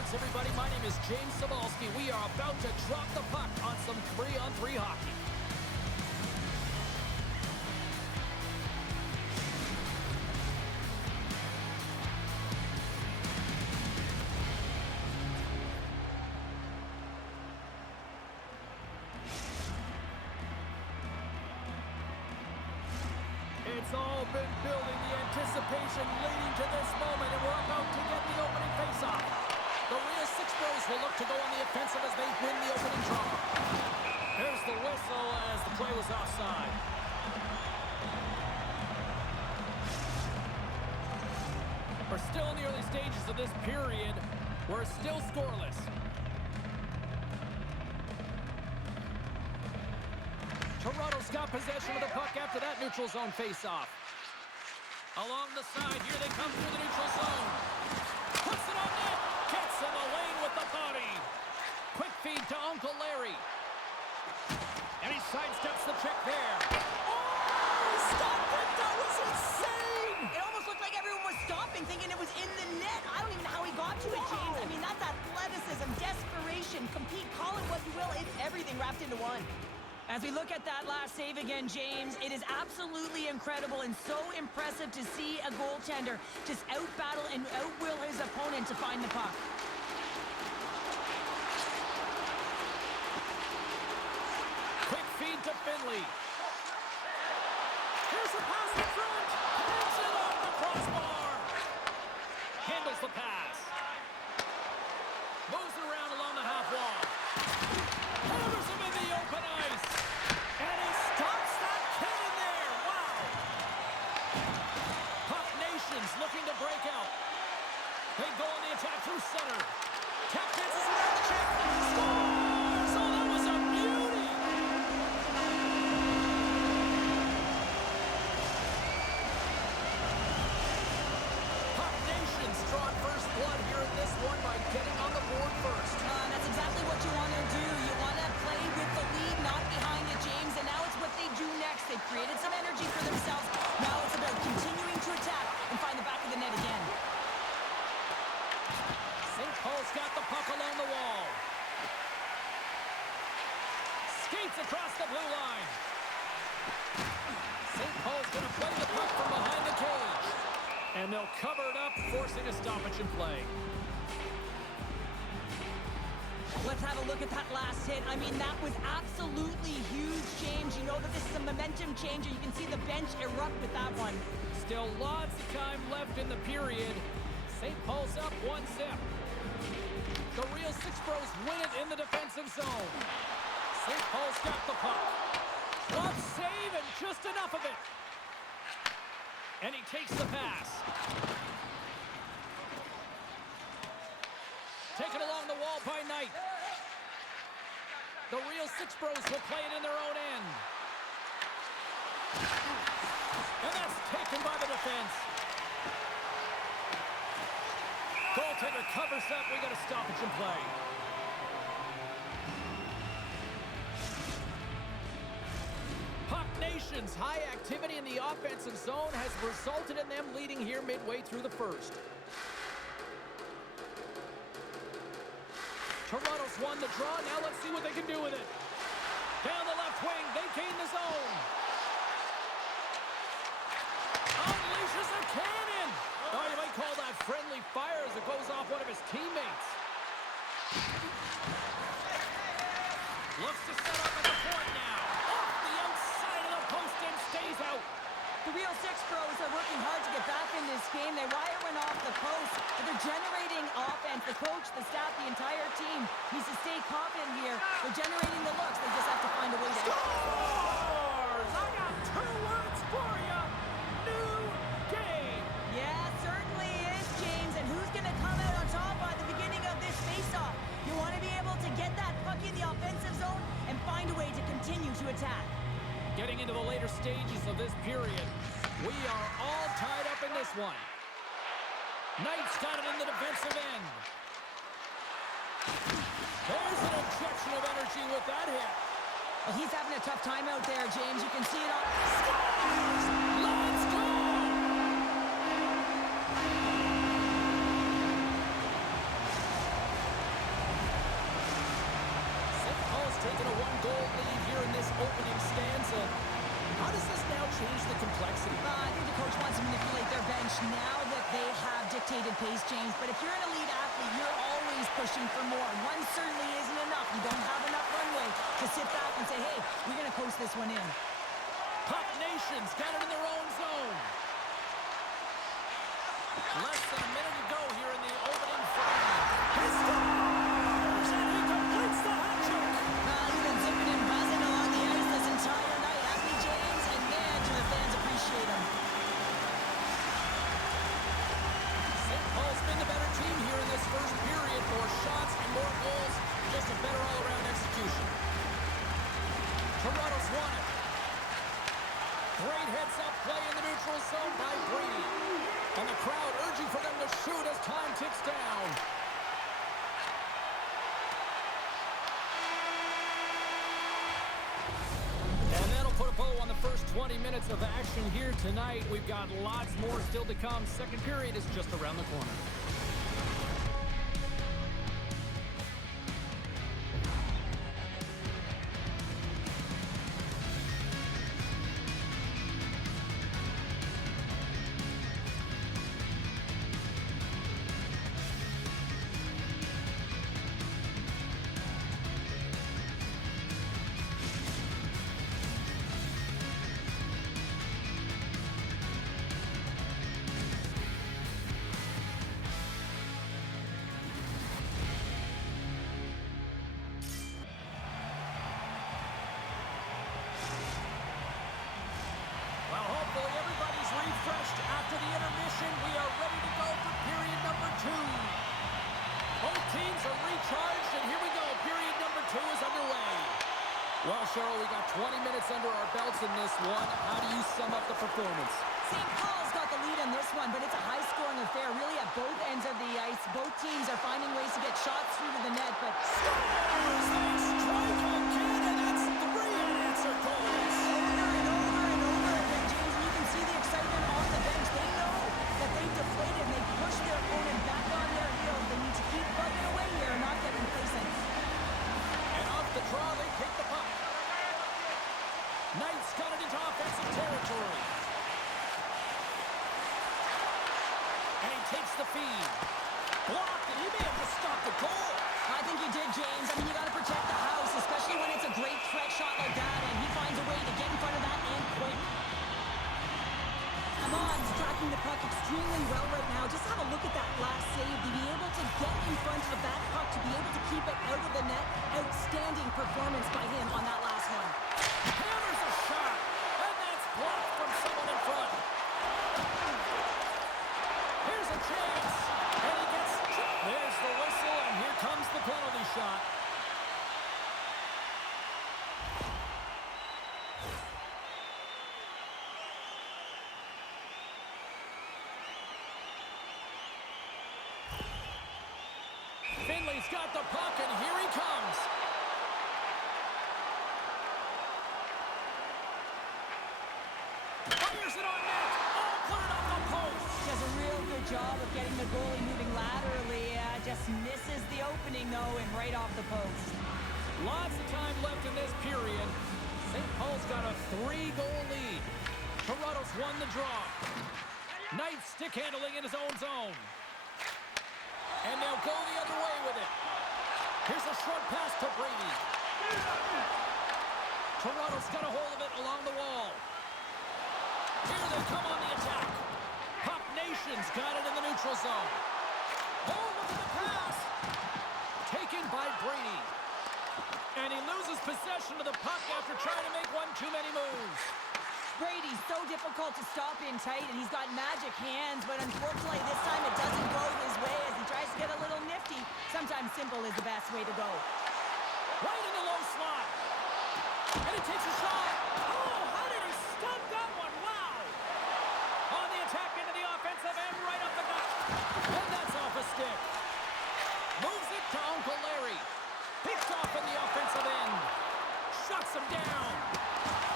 sports, everybody. My name is James Cebulski. We are about to drop the puck on some 3-on-3 hockey. It's all been building, the anticipation leading to this moment, and we're about to get the opening faceoff. The Real Six Bros will look to go on the offensive as they win the opening draw. There's the whistle as the play was offside. We're still in the early stages of this period. We're still scoreless. Toronto's got possession of the puck after that neutral zone faceoff. Along the side, here they come through the neutral zone. Puts it on net. Gets in the lane with the body. Quick feed to Uncle Larry. And he sidesteps the check there. Oh, stop it! That was insane! It almost looked like everyone was stopping, thinking it was in the net. I don't even know how he got to it, James. I mean, that's athleticism, desperation, compete, call it what you will. It's everything wrapped into one. As we look at that last save again, James, it is absolutely incredible and so impressive to see a goaltender just out-battle and out-will his opponent to find the puck. Quick feed to Finley. Here's the pass in front. Hits it off the crossbar. Handles the pass. Moves it around along the half wall. Hammers him in the open ice. And he stops that cannon there. Wow. Puck Nations looking to break out. They go on the attack through center. Tap dances around the check. Scores! Oh, that was a beauty. Puck Nations drawing first blood here in this one by getting on the board first. That's exactly what you want to do. You want to play with the lead, not behind it, James. And now it's what they do next. They've created some energy for themselves. Now it's about continuing to attack and find the back of the net again. St. Paul's got the puck along the wall. Skates across the blue line. St. Paul's going to play the puck from behind the cage. And they'll cover it up, forcing a stoppage in play. Let's have a look at that last hit. I mean, that was absolutely huge, James. You know that this is a momentum changer. You can see the bench erupt with that one. Still lots of time left in the period. St. Paul's up 1-0. The Real Six Bros win it in the defensive zone. St. Paul's got the puck. Glove save and just enough of it. And he takes the pass. Taken along the wall by Knight. The Real Six Bros will play it in their own end. And that's taken by the defense. Goaltender covers up. We got a stoppage in play. Puck Nation's high activity in the offensive zone has resulted in them leading here midway through the first. Toronto's won the draw. Now let's see what they can do with it. Down the left wing. They gain the zone. Unleashes a cannon. Oh, you might call that friendly fire as it goes off one of his teammates. Looks to set up at the point now. Off the outside of the post and stays out. The Real Six Bros are working hard to get back in this game. They wire one off the post, but they're generating offense. The coach, the staff, the entire team needs to stay confident here. They're generating the looks. They just have to find a way to... Scores! I got 2 words for you. New game. Yeah, certainly is, James. And who's going to come out on top at the beginning of this face-off? You want to be able to get that puck in the offensive zone and find a way to continue to attack. Getting into the later stages of this period, we are all tied up in this one. Knight's got it in the defensive end. There's an injection of energy with that hit. Well, he's having a tough time out there, James. You can see it on... Scores! Let's go! change the complexity? I think the coach wants to manipulate their bench now that they have dictated pace, James. But if you're an elite athlete, you're always pushing for more. One certainly isn't enough. You don't have enough runway to sit back and say, hey, we're going to coast this one in. Puck Nation's got it in their own zone. Less than a minute to go here in the opening frame. He scores! And he completes the hat trick! He's been zipping and buzzing along the ice this entire night, hasn't he, James? And man, do the fans appreciate him. St. Paul's been the better team here in this first period. More shots and more goals. Just a better all-around execution. Toronto's won it. Great heads-up play in the neutral zone by Brady. And the crowd urging for them to shoot as time ticks down. And that'll put a bow on the first 20 minutes of action here tonight. We've got lots more still to come. Second period is just around the corner. Refreshed after the intermission. We are ready to go for period number 2. Both teams are recharged, and here we go. Period number 2 is underway. Well, Cheryl, we got 20 minutes under our belts in this one. How do you sum up the performance? St. Paul's got the lead on this one, but it's a high-scoring affair, really at both ends of the ice. Both teams are finding ways to get shots through to the net, but... Scores! They strike again, and that's 3 unanswered goals. Over and over and over again, James, and you can see the excitement on the bench. They know that they've deflated, and they push their opponent back on their heels. They need to keep bugging away here and not get complacent. And off the draw, they pick the puck. Knight's got it into offensive territory. And he takes the feed. Blocked, and he may have just stopped the goal. I think he did, James. I mean, you got to protect the house, especially when it's a great threat shot like that, and he finds a way to get in front of that and quick. Amon's tracking the puck extremely well right now. Just have a look at that last save. To be able to get in front of that puck, to be able to keep it out of the net, outstanding performance by him on that last one. Hammers a shot, and that's blocked from someone in front. Here's a chance, and he gets... There's the whistle, and here comes the penalty shot. Finley's got the puck, and here he comes. Fires it on net. All cleared off the post. Does a real good job of getting the goalie moving laterally. Just misses the opening, though, and right off the post. Lots of time left in this period. St. Paul's got a 3-goal lead. Toronto's won the draw. Knight stick handling in his own zone. And they'll go the other way with it. Here's a short pass to Brady. Toronto's got a hold of it along the wall. Here they come on the attack. Puck Nation's got it in the neutral zone. Oh, look at the pass. Taken by Brady. And he loses possession of the puck after trying to make one too many moves. Brady's so difficult to stop in tight, and he's got magic hands, but unfortunately this time it doesn't go his way as he tries to get a little nifty. Sometimes simple is the best way to go. Right in the low slot. And he takes a shot. Oh, how did he stop that one? Wow. On the attack into the offensive end, right up the gut. And that's off a stick. Moves it to Uncle Larry. Picked off in the offensive end. Shuts him down.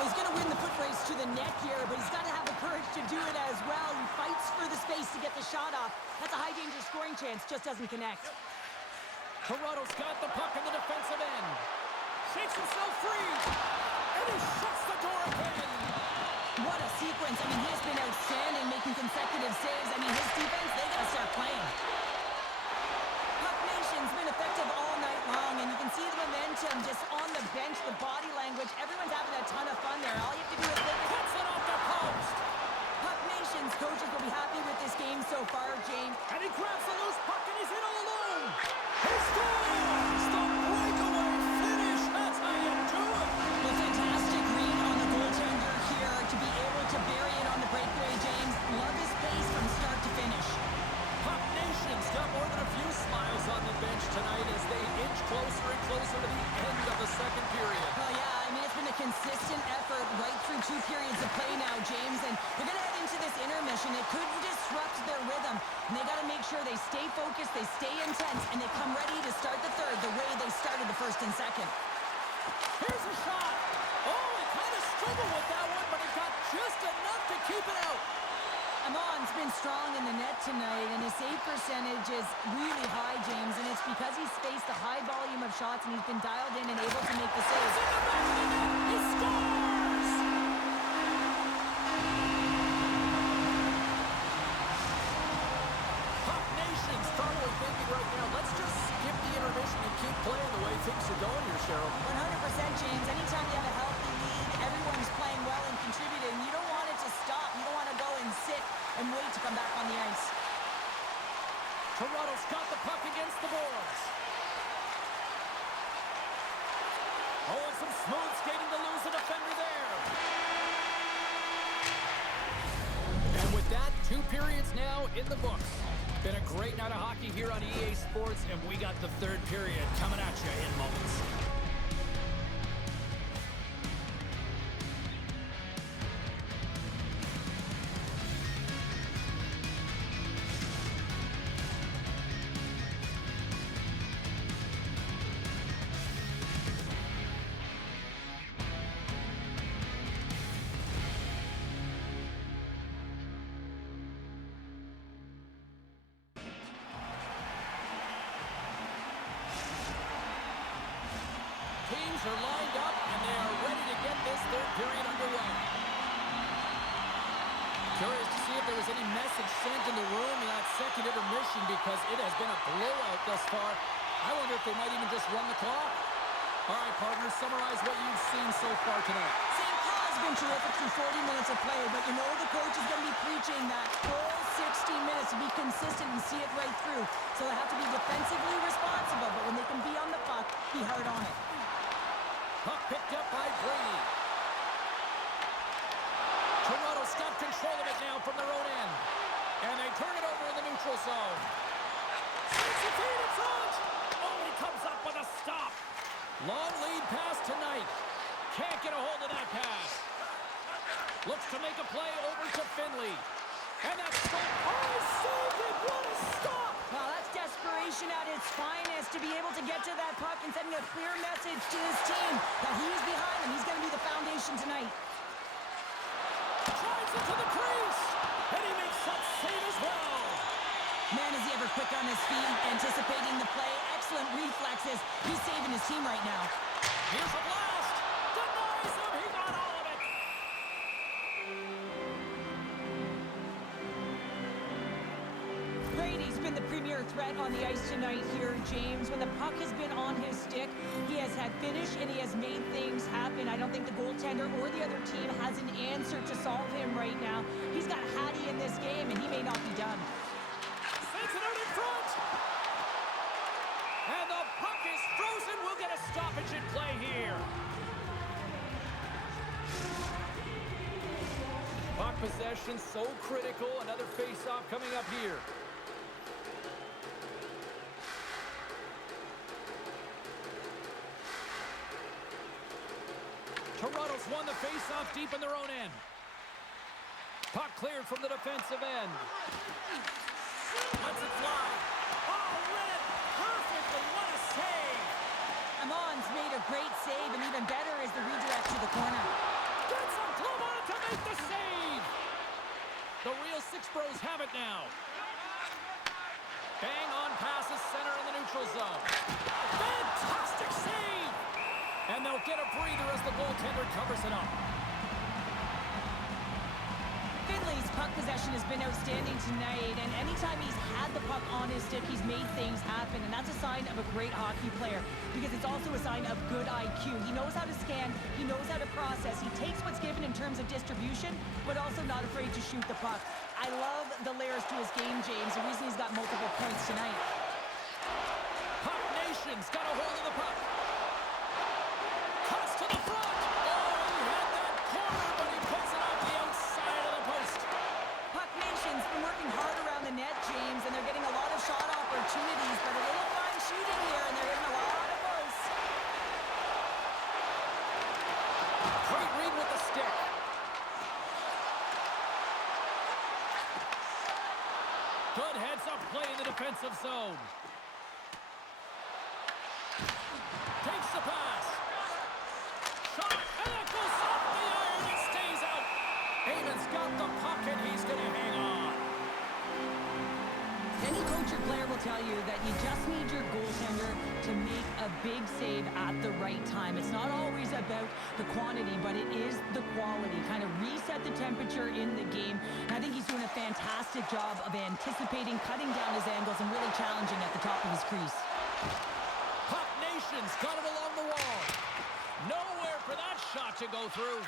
He's going to win the foot race to the net here, but he's got to have the courage to do it as well. He fights for the space to get the shot off. That's a high-danger scoring chance, just doesn't connect. Toronto's got the puck in the defensive end. Shakes himself free. And he shuts the door again. What a sequence. I mean, he has been outstanding, making consecutive saves. I mean, his defense, they got to start playing. Puck Nation's been effective all night long, and you can see the momentum just on the bench, the body language. Everyone's having a ton of fun there. All you have to do is look at... Cuts it off the post. Puck Nation's coaches will be happy with this game so far, James. And he grabs the loose puck, and he's in all alone. He scores! The breakaway finish. That's how you do it. Well, fantastic read on the goaltender here to be able to bury it on the breakaway, James. Love his pace from start to finish. Puck Nation's got more than a few smiles on the bench tonight as they inch closer and closer to the end of the second period. Oh, yeah, I mean, it's been a consistent effort right through 2 periods of play now, James, and they're going to head into this intermission. It could disrupt their rhythm, and they got to make sure they stay focused, they stay intense, and they come ready to start the third the way they started the first and second. Here's a shot. Oh, he kind of struggled with that one, but he got just enough to keep it out. Amon's been strong in the net tonight, and his save percentage is really high, James, and it's because he's faced a high volume of shots, and he's been dialed in and able to make the saves. In the back of the net, he scores! Puck Nation's probably thinking right now, let's just skip the intermission and keep playing the way things are going here, Cheryl. 100%, James. Anytime you have a healthy lead, everyone's playing well and contributing. You don't want it to stop. You don't want to go and sit and wait to come back on the ice. Toronto's got the puck against the boards. Oh, and some smooth skating to lose a defender there. And with that, 2 periods now in the books. Been a great night of hockey here on EA Sports, and we got the third period coming at you in moments. Teams are lined up, and they are ready to get this third period underway. Curious to see if there was any message sent in the room in that second intermission because it has been a blowout thus far. I wonder if they might even just run the clock. All right, partners, summarize what you've seen so far tonight. St. Paul has been terrific through 40 minutes of play, but you know the coach is going to be preaching that full 60 minutes to be consistent and see it right through. So they have to be defensively responsible, but when they can be on the puck, be hard on it. Puck picked up by Brady. Toronto's got control of it now from their own end. And they turn it over in the neutral zone. 6 feet in front. Oh, he comes up with a stop. Long lead pass tonight. Can't get a hold of that pass. Looks to make a play over to Finley. And that's oh, he saved it. What a stop. Well, that's desperation at its finest to be able to get to that puck and sending a clear message to his team that he's behind him. He's going to be the foundation tonight. Drives it to the crease. And he makes that save as well. Man, is he ever quick on his feet, anticipating the play. Excellent reflexes. He's saving his team right now. Here's a blast. Denies him. He got all of it. Brady's been the premier threat on the ice tonight here, James. When the puck has been on his stick, he has had finish and he has made things happen. I don't think the goaltender or the other team has an answer to solve him right now. He's got Hattie in this game, and he may not be done. Sends it out in front. And the puck is frozen. We'll get a stoppage in play here. Puck possession so critical. Another face-off coming up here. Toronto's won the face-off deep in their own end. Puck cleared from the defensive end. Lets it fly. Oh, read it perfectly. What a save. Amon's made a great save, and even better is the redirect to the corner. Gets some glove on it to make the save. The Real Six Bros have it now. Bang on passes center in the neutral zone. Fantastic save. And they'll get a breather as the goaltender covers it up. Finley's puck possession has been outstanding tonight, and anytime he's had the puck on his stick, he's made things happen, and that's a sign of a great hockey player because it's also a sign of good IQ. He knows how to scan, he knows how to process, he takes what's given in terms of distribution, but also not afraid to shoot the puck. I love the layers to his game, James. The reason he's got multiple points tonight. Puck Nation's got a hold of the puck. Cuts to the front. Oh, he had that corner, but he puts it off the outside of the post. Puck Nation's been working hard around the net, James, and they're getting a lot of shot opportunities, but a little fine shooting here, and they're getting a lot of posts. Great read with the stick. Good heads-up play in the defensive zone. Takes the pass. Shot, and it goes off the iron and stays out. Haven's got the puck, and he's going to hang on. Any coach or player will tell you that you just need your goaltender to make a big save at the right time. It's not always about the quantity, but it is the quality. Kind of reset the temperature in the game. And I think he's doing a fantastic job of anticipating, cutting down his angles, and really challenging at the top of his crease. Puck Nation's got it along the wall. Nowhere for that shot to go through.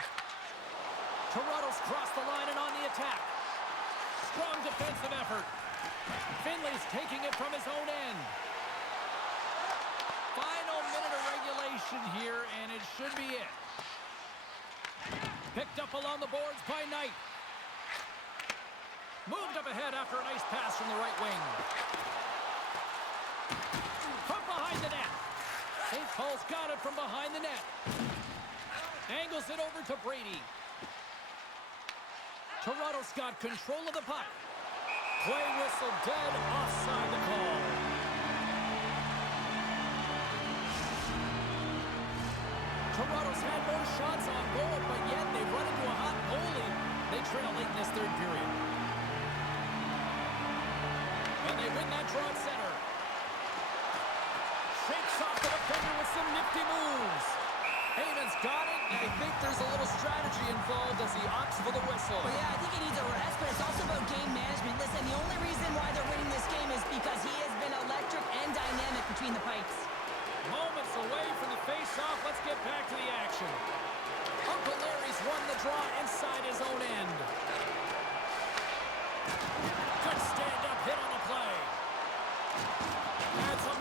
Toronto's crossed the line and on the attack. Strong defensive effort. Finley's taking it from his own end. Final minute of regulation here, and it should be it. Picked up along the boards by Knight. Moved up ahead after a nice pass from the right wing. From behind the net. St. Paul's got it from behind the net. Angles it over to Brady. Toronto's got control of the puck. Play whistle dead, offside the call. Toronto's had more shots on goal, but yet they've run into a hot goalie. They trail late in this third period. And they win that draw at center. Shakes off the defender with some nifty moves. Haven's got it, and I think there's a little strategy involved as he opts for the whistle. Well, yeah, I think he needs a rest, but it's also about game management. Listen, the only reason why they're winning this game is because he has been electric and dynamic between the pipes. Moments away from the face-off. Let's get back to the action. Uncle Larry's won the draw inside his own end. Good stand-up hit on the play. And some